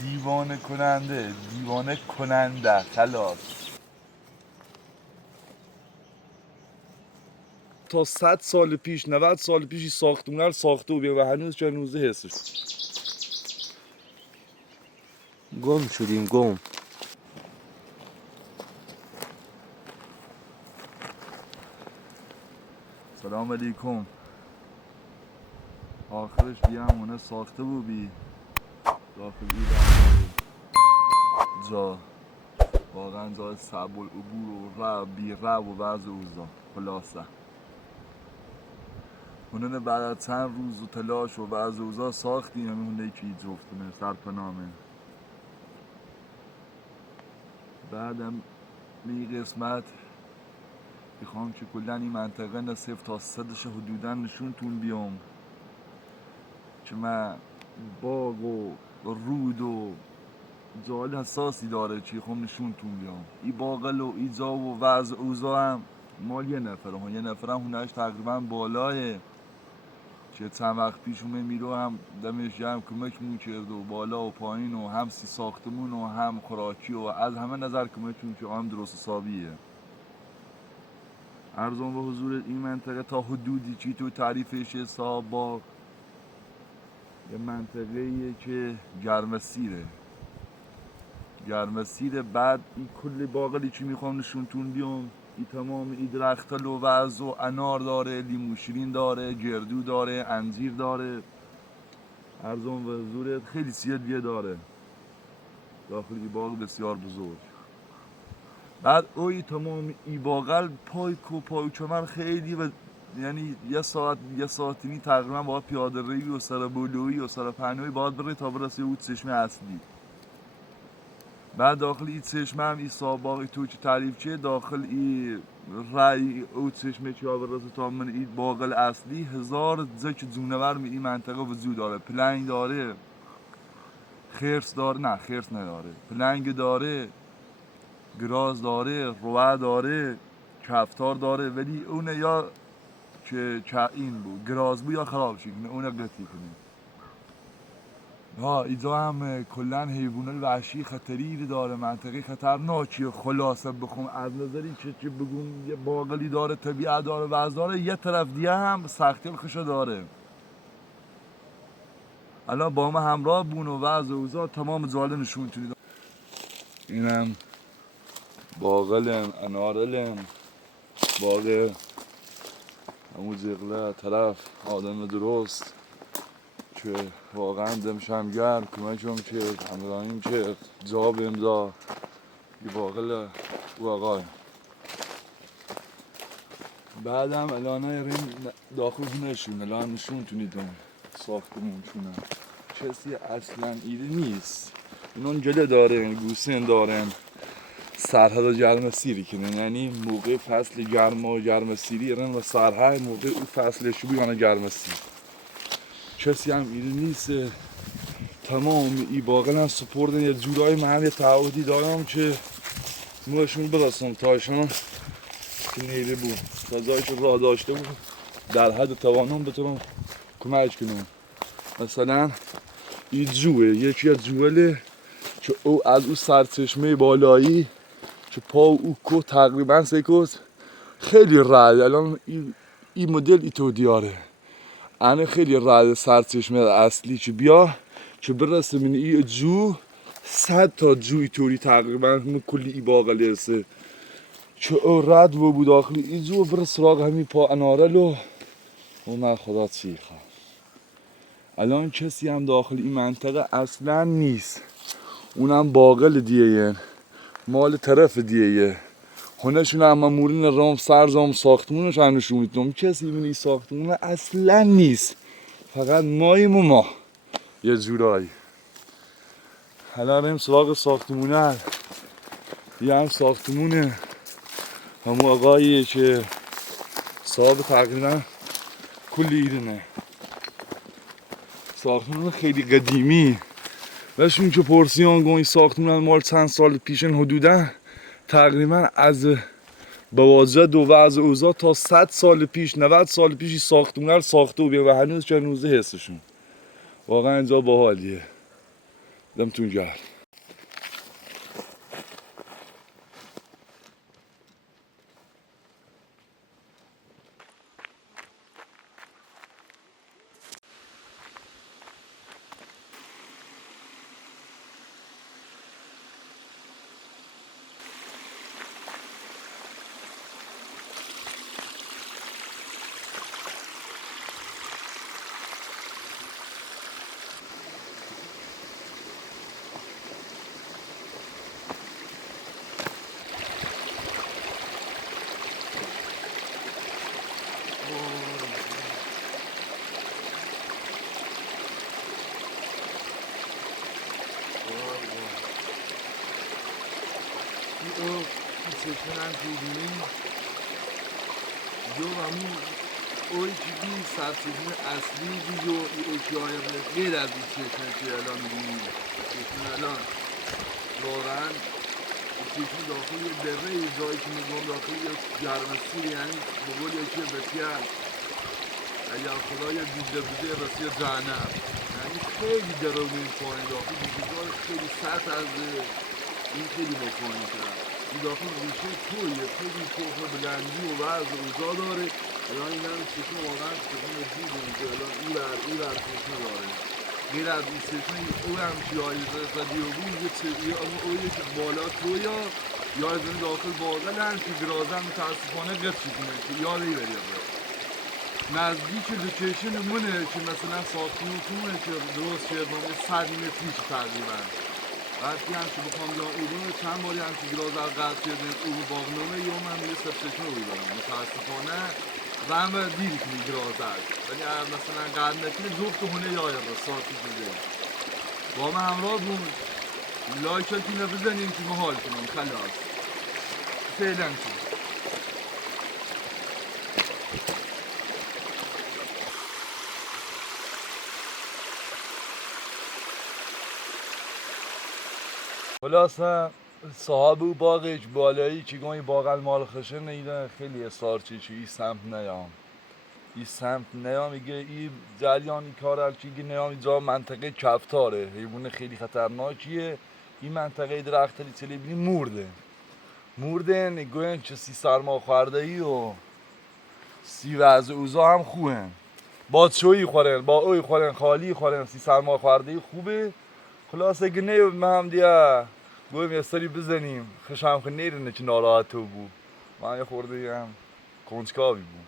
دیوانه کننده خلاص. تا 100 سال پیش 90 سال پیش این ساختمون رو ساخته و و هنوز چه هنوزه حسش گم شدیم گم. سلام علیکم. آخرش بیامونه ساخته بود بی داخلی جا واقعا جای صعب العبور و بی رو و وضع اوزا خلاصه هنونه بعد از چند روز و تلاش و وضع اوزا ساختیم همونه که جفتونه سرپنامه. بعدم می قسمت میخوام که کلن این منطقه نصف تا صدش حدودا نشونتون بیام که من باغ و رود و جال حساسی داره چی خواهم نشونتون بیام. ای باقل و ای جا و وضع اوزا هم مال یه نفره ها، یه نفره هم هونهش تقریبا بالاه که چند وقت پیش اومه میرو هم دمش گرم کمک مون کرد و بالا و پایین و هم سی ساختمون و هم خوراکی و از همه نظر کمکمون که هم درست حسابیه. ارزم به حضور این منطقه تا حدودی چی تو تعریفش حساب با یه منطقه‌ایه که گرمسیره. بعد این کل باقلی که میخوام نشونتون بیام این تمام این درخت لوز و انار داره، لیمو شیرین داره، گردو داره، انجیر داره. ارزم به حضورت خیلی سیادیه داره داخل این باغ بسیار بزرگ. بعد اوی تمام ای باقل پای کمر خیلی و یعنی یه ساعتی تقریبا باید پیاده روی و سر بلویی و سر پهنوی باید بره تا برسه اون چشمه اصلی. بعد داخل این چشمه هم این ساباقی تو که تعریف چه داخل این رای او چشمه که ها برسه تا من این باقل اصلی 1000 زک جونور می این منطقه وجود داره. پلنگ داره، خرس داره، نه خرس نداره، پلنگ داره، گراز داره، روه داره، کفتار داره. ولی اون یا که این بود گراز بود یا خراب شد اون قطعی کنیم. ها اینجا هم کلن حیوانات وحشی خطری داره، منطقه خطرناکیه. خلاصه بخوام از نظری که بگم یه باقلی داره، طبیعت داره، وضع داره، یه طرف دیگه هم سختی الخشا داره. الان با ما همراه بون و وضع اوزا تمام جاله نشون تونید. اینم باقلم، انارلم، باقل همون زغله طرف آدم درست که واقعا دمشم گرم کمکم کرد، همراهیم کرد، جا بهم داد. یه باقل او آقای. بعدم الان ریم داخل خونهشون، الان نشون تونیدم ساختمون چونم کسی اصلا ایده نیست. اینون گله دارن، گوسن دارن، سرحد گرمسیری کنن، یعنی موقع فصل گرما و گرمسیری رن و سرحد موقع او فصل شبی یعنی گرمسیر. کسی هم ایده نیست. تمام ای باقل هم سپردن یه جورای من یه تعهدی دارم که موشون برسم تایشان که نیره بود تا جایی که راه داشته بود در حد توانم بتونم کمک کنم. مثلا این جوه یکی از جوله که او از او سرچشمه بالایی که پا او کو تقریبا سکوت خیلی رعد. الان این مدل ای تو دیاره انه خیلی رعد سرچشمه اصلی که بیا که برسه من ای جو 100 تا جو ای طوری تقریبا من کلی ای باقلی هسته که او رد و بود داخلی ای جو برس سراغ همی پا انارلو و من خدا چی خواه. الان کسی هم داخل این منطقه اصلا نیست. اونم باقل دیگه مال طرف دیگه خونهشون هم مورین رام سرزام ساختمونش هم نشون میدونم. کسی این ساختمون اصلا نیست، فقط ماییم و ما یه جورایی. حالا ریم سراغ ساختمونه. یه هم ساختمونه همون آقاییه که صاحب تقریبا کلی ایرنه. ساختمون خیلی قدیمی وشون که پرسیان گوی ساختمون مال چند سال پیشن حدودا تقریبا از به واجد و وضع اوضاع تا 100 سال پیش 90 سال پیش این ساختمون رو ساخته و هنوز چه روزه حسشون واقعا اینجا باحالیه. دمتون گرم. چشمن دیدیم جو همون اوی که بی سرچشمه اصلی دیگه و اوی که آیم غیر از این چشمه که الان میبینیم. چشمه الان واقعا چشمه داخل یه دره جایی که میگم داخل یه گرمسی، یعنی بقول یکی بسیار اگر خدا یه دیده بوده بسیار جهنم، یعنی خیلی درون این پایین داخل دیگه خیلی سطح از این خیلی بکنی کرد. این داخل ریشه تویه، خیلی فوق بلندی و وضع اوضاع داره. الان این هم چشمه واقعا چشمه دیدیم که الان این بر چشمه داره. غیر از این چشمه او هم که آیزه زدی و بود یه چشمه اما اویه که بالا تویا یا از این داخل باقل هم که گرازه متاسفانه قفشی کنه که یادی بریم نزدیک لوکیشنمونه که مثلا ساختمونه که درست شده 100 متری تقریبا. وقتی هم که بخوام یا اون چند باری هم که گراز از قرد کردیم اون باغنامه یا من یه سبسشن رو دارم متاسفانه رم دیری کنی گراز هست ولی مثلا قرد نکنی جفت هونه یاید را ساعتی شده با من همراه بود لایک ها که نبزنیم که محال کنیم خلاص فعلا کنیم. خلاصه صاحب او باغش بالایی که گاهی باقل مال خشه نیده خیلی اصرار چی این سمت نیام این سمت نیام میگه این جریانی کار هر چی نیام اینجا منطقه کفتاره حیوان خیلی خطرناکیه. این منطقه درختری چلی بینی مرده نگوین چه سی سرما خورده ای و سی وضع اوزا هم خوبه با چوی خورن با اوی خورن خالی خورن سی سرما خورده ای خوبه. خلاصه اگه نیو هم دیگه گویم یه سری بزنیم خشم خود نیرونه که ناراحت تو بود من یه خورده هم کنجکاوی بود.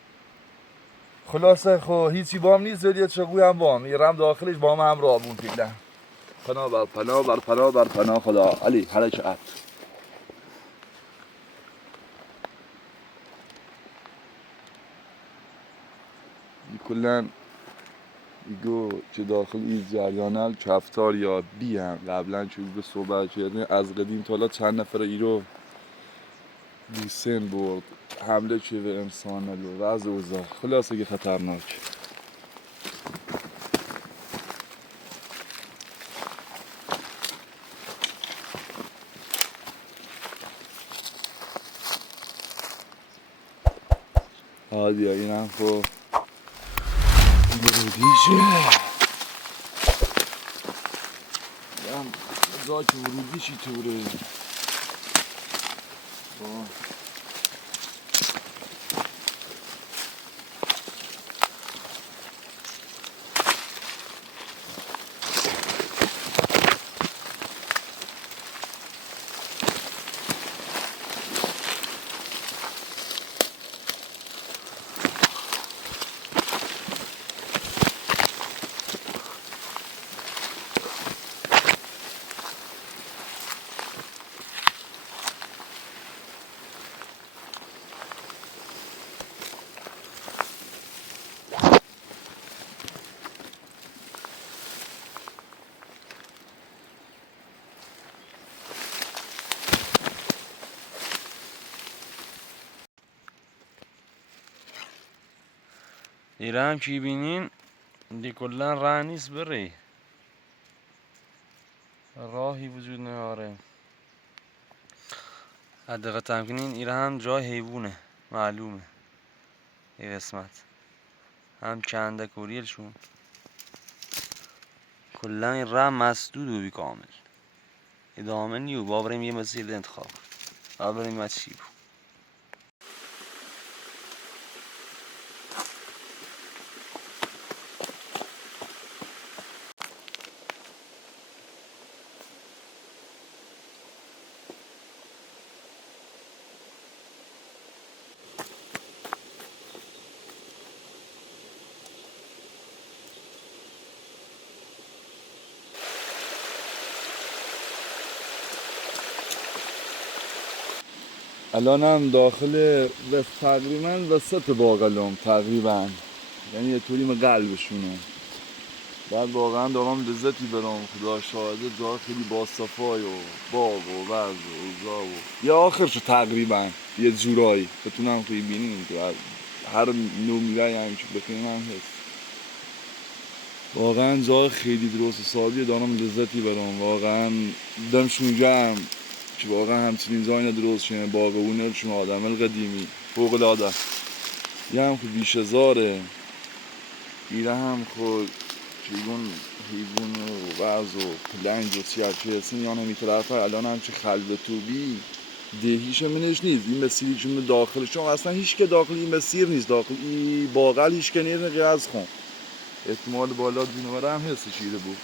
خلاصه خب هیچی با هم نیست ولی چگوی هم با هم میرم داخلش با هم راه بون فیلن پناه بر پناه بر پناه بر پناه خدا علی حرکت. کلن ایگو که داخل این جریانل کفتار یا بی هم قبلا چون به صحبت کردیم از قدیم تا حالا چند نفر ای رو بیسن برد حمله چه به انسان و وضع اوضاع خلاصه که خطرناک. هادی این هم خب ورودیشه جا که ورودیشی طوره دیره هم که بینین دی کلن راه نیست بری راهی وجود نداره. دقت کنین این هم جای حیوونه معلومه این قسمت هم کنده کوریلشون کلا این راه مسدود و بی کامل ادامه نیو باوریم یه مسیر انتخاب باوریم ما چی بود الانم داخل تقریبا وسط باقلم تقریبا، یعنی یه طوری قلبشونه. بعد واقعا دارم لذتی برام، خدا شاهده جا خیلی باصفای و باغ و وز و اوزا و یه آخرشو تقریبا یه جورایی بتونم خوی بینیم که هر نوع میوه یعنی که بخیرم هم هست. واقعا جای خیلی درست حسابیه، دارم لذتی برام واقعا. دمشون گرم که واقعا همچنین جایی درست شده. باغ اونرشون آدم القدیمی فوق العاده. یه هم خود بیش هزاره ایره هم خود چیگون حیوان و وز و پلنگ و چیرچی هستین یا همی طرفه. الان هم چه خلب توبی دهیش منش نیست. این مسیری که من داخلشون اصلا هیچ که داخل این مسیر نیست. داخل این باقل هیچ که نیست غیر از خون. احتمال بالا جونوره هم هست چیره بود.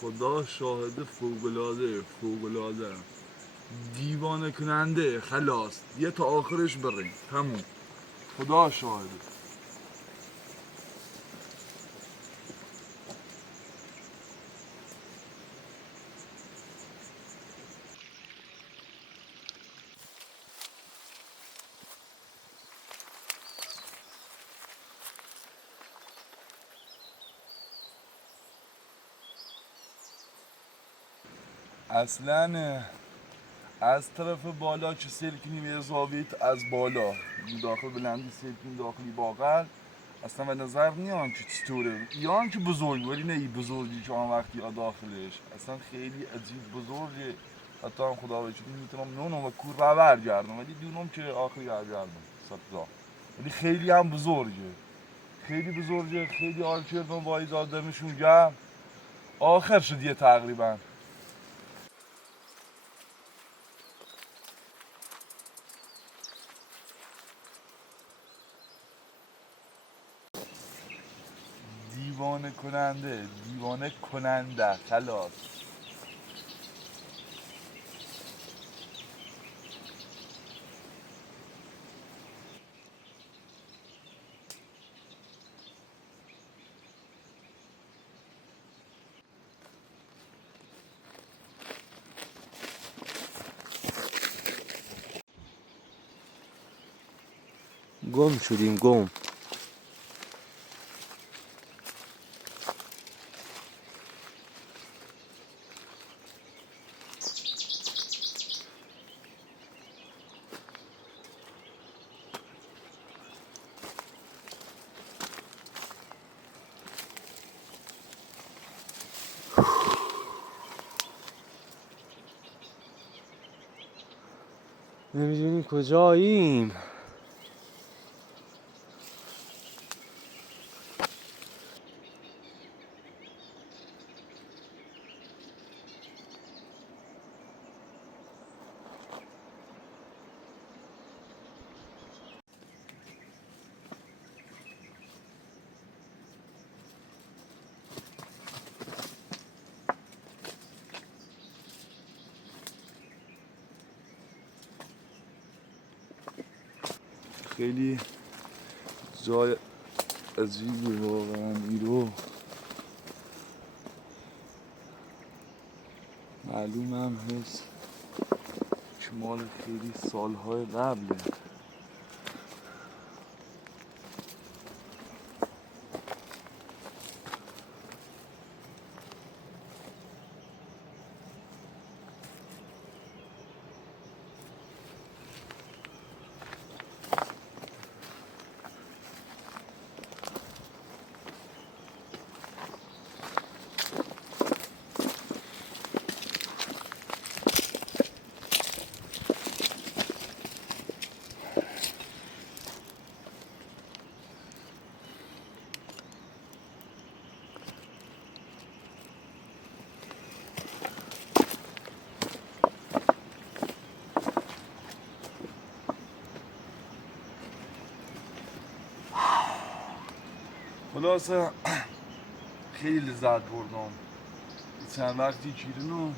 خدا شاهد فوق‌العاده دیوانه کننده. خلاص یه تا آخرش بریم تموم. خدا شاهده. اصلا از طرف بالا که سلکنیم یه زاویت از بالا داخل بلندی سلکنیم داخلی باقل اصلا به نظر نیان که چطوره. ایان که بزرگ ولی نه این بزرگی که آن وقتی داخلش اصلا خیلی عجیب بزرگه. حتی هم خدا بچه میتونم نونم و کور رو برگردم ولی دونم که آخری برگردم سطزا. ولی خیلی هم بزرگه، خیلی بزرگه، خیلی حال کردم با ایزادمشون گرم. آخر شد یه تقریبا. دیوانه کننده خلاص. گم شدیم گم نمیدونیم کجاییم. خیلی جای عجیبی واقعا ایرو. معلوم هم هست که مال خیلی سالهای قبله. خلاصه خیلی لذت بردم. چند وقتی کیرونو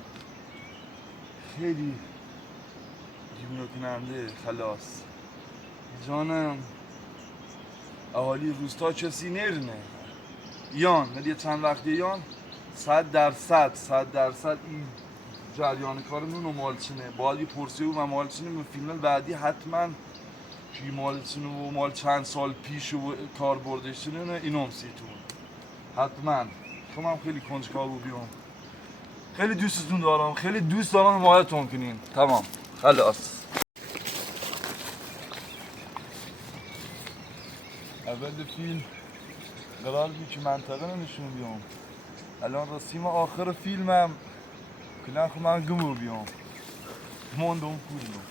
خیلی دیوونه کننده. خلاص جانم اهالی روستا کسی نرنه یان ولی چند وقتی یان 100% این جریان کارمون و مالچینه باید یه پرسیو و مالچینه و فیلم بعدی حتما چی مالچینه و مال چند سال پیش و کار بردشتونه نه اینم سیتون حتما. خب هم خیلی کنجکاو بیام. خیلی دوستتون دارم. خیلی دوست دارم حمایتتون کنین. تمام. خلاص. اول فیلم قرار بود که منطقه رو نشون بیام. الان رسیم آخر فیلمم کلا خب من گمو بیام. موندم پولم.